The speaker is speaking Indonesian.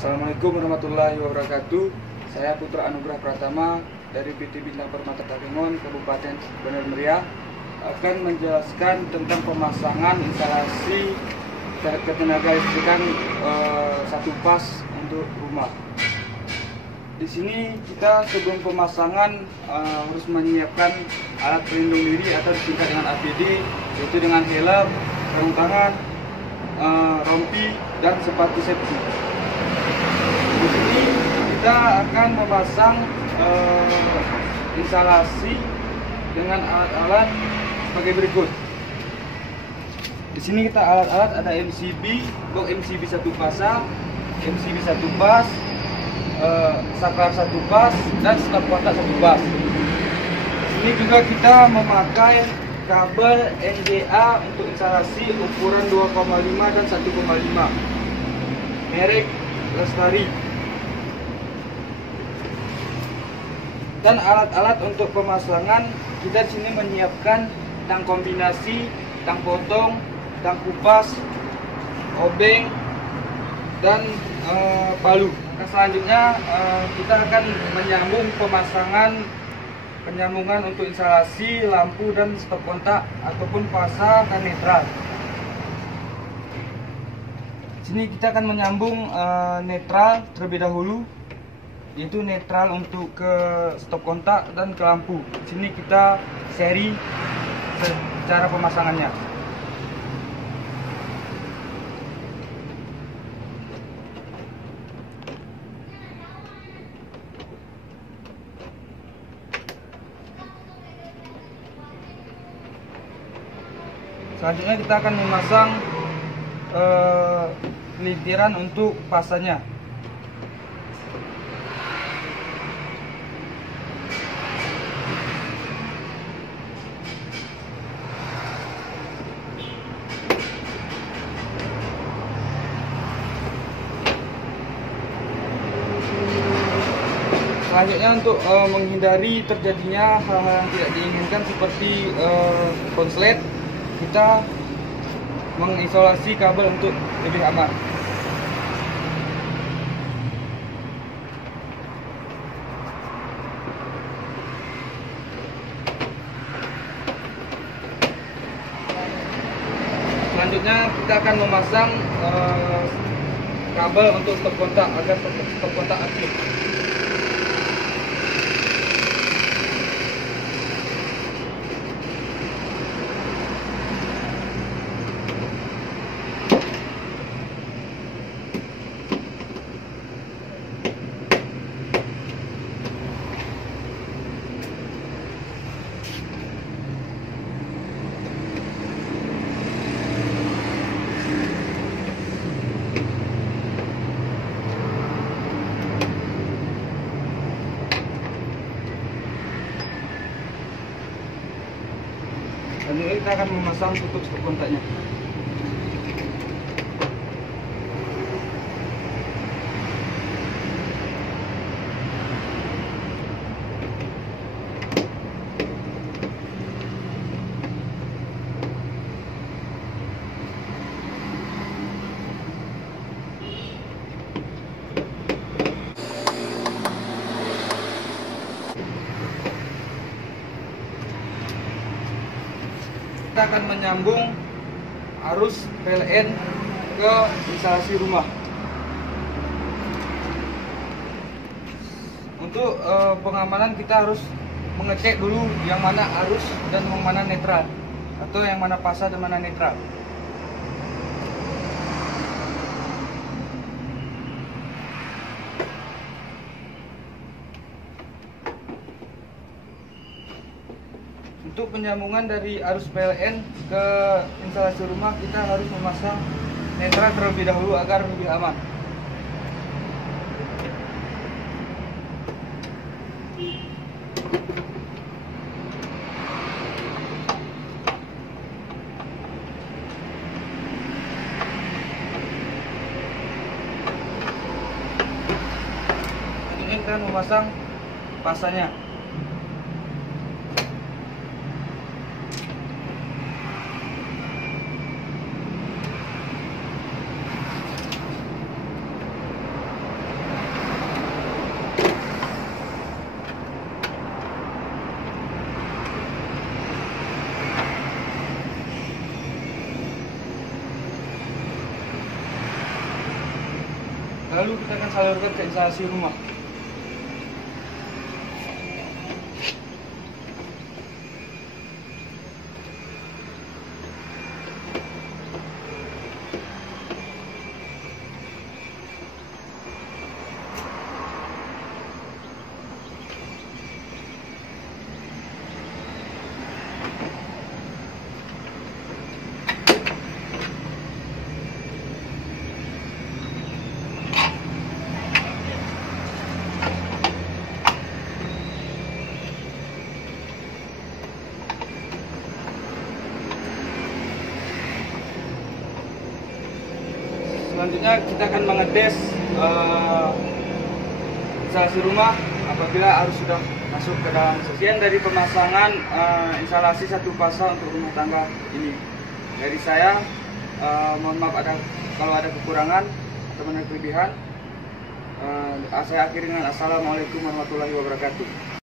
Assalamualaikum warahmatullahi wabarakatuh. Saya Putra Anugrah Pratama dari PT Bintang Permata Takengon, Kabupaten Bener Meriah, akan menjelaskan tentang pemasangan instalasi ketenaga listrikan satu pas untuk rumah. Di sini kita sebelum pemasangan harus menyiapkan alat pelindung diri atau disingkat dengan APD, yaitu dengan helm, sarung tangan, rompi, dan sepatu safety. Di sini kita akan memasang instalasi dengan alat-alat sebagai berikut. Di sini kita alat-alat ada MCB, blok MCB satu pasang, MCB satu pas, saklar satu pas, dan stop kontak satu pas. Di sini juga kita memakai kabel NGA untuk instalasi ukuran 2,5 dan 1,5 merek Lestari. Dan alat-alat untuk pemasangan, kita di sini menyiapkan tang kombinasi, tang potong, tang kupas, obeng, dan palu. Nah, selanjutnya kita akan menyambung penyambungan untuk instalasi lampu dan stop kontak ataupun fasa dan netral. Di sini kita akan menyambung netral terlebih dahulu, yaitu netral untuk ke stop kontak dan ke lampu. Di sini kita seri cara pemasangannya. Selanjutnya kita akan memasang pelintiran untuk pasanya. Selanjutnya untuk menghindari terjadinya hal-hal yang tidak diinginkan seperti konslet, kita mengisolasi kabel untuk lebih aman. Selanjutnya kita akan memasang kabel untuk stop kontak agar stop kontak aktif. Selanjutnya kita akan memasang tutup stop kontaknya. Kita akan menyambung arus PLN ke instalasi rumah. Untuk pengamanan kita harus mengecek dulu yang mana arus dan yang mana netral, atau yang mana fasa dan mana netral. Untuk penyambungan dari arus PLN ke instalasi rumah, kita harus memasang netral terlebih dahulu agar lebih aman. Selanjutnya kita memasang pasanya. Lalu kita akan salurkan ke instalasi rumah. Selanjutnya kita akan mengetes instalasi rumah apabila arus sudah masuk ke dalam. Sekian dari pemasangan instalasi satu pasang untuk rumah tangga ini. Dari saya, mohon maaf kalau ada kekurangan atau kelebihan. Saya akhiri dengan assalamualaikum warahmatullahi wabarakatuh.